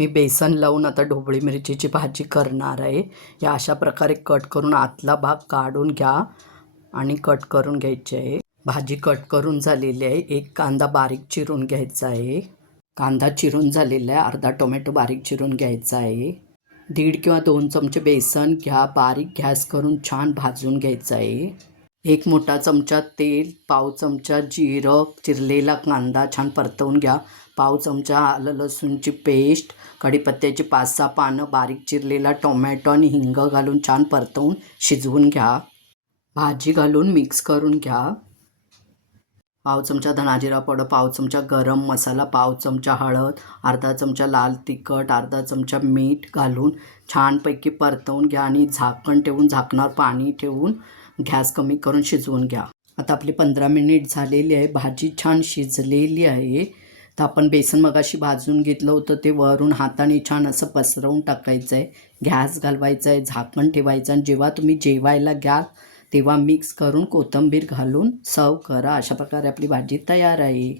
मी बेसन लावून आता ढोबळी मिरचीची भाजी करणार आहे. या अशा प्रकारे कट करून आतला भाग काढून घ्या आणि कट करून घ्यायचे आहे. भाजी कट करून झालेली आहे. एक कांदा बारीक चिरून घ्यायचा आहे. कांदा चिरून झालेला आहे. अर्धा टोमॅटो बारीक चिरून घ्यायचा आहे. 1.5 किंवा 2 चमचे बेसन घ्या. बारीक गॅस करून छान भाजून घ्यायचं आहे. 1 मोठा चमचा तेल, पाव चमचा जिरं, चिरलेला कांदा छान परतवून घ्या. पाव चमचा आलं लसूणची पेस्ट, कढीपत्त्याची 5-6 पानं, बारीक चिरलेला टोमॅटो आणि हिंग घालून छान परतवून शिजवून घ्या. भाजी घालून मिक्स करून घ्या. पाव चमचा धनाजिरा पावडर, पाव चमचा गरम मसाला, पाव चमचा हळद, अर्धा चमचा लाल तिखट, अर्धा चमचा मीठ घालून छानपैकी परतवून घ्या आणि झाकण ठेवून झाकणावर पाणी ठेवून गॅस कमी करून शिजवून घ्या. आता आपली 15 मिनिट झालेली आहे. भाजी छान शिजलेली आहे. तर आपण बेसन मगाशी भाजून घेतलं होतं ते वरून हाताने छान असं पसरवून टाकायचं आहे. गॅस घालवायचा आहे, झाकण ठेवायचं आणि जेव्हा तुम्ही जेवायला घ्याल तेव्हा मिक्स करून कोथिंबीर घालून सर्व करा. अशा प्रकारे आपली भाजी तयार आहे.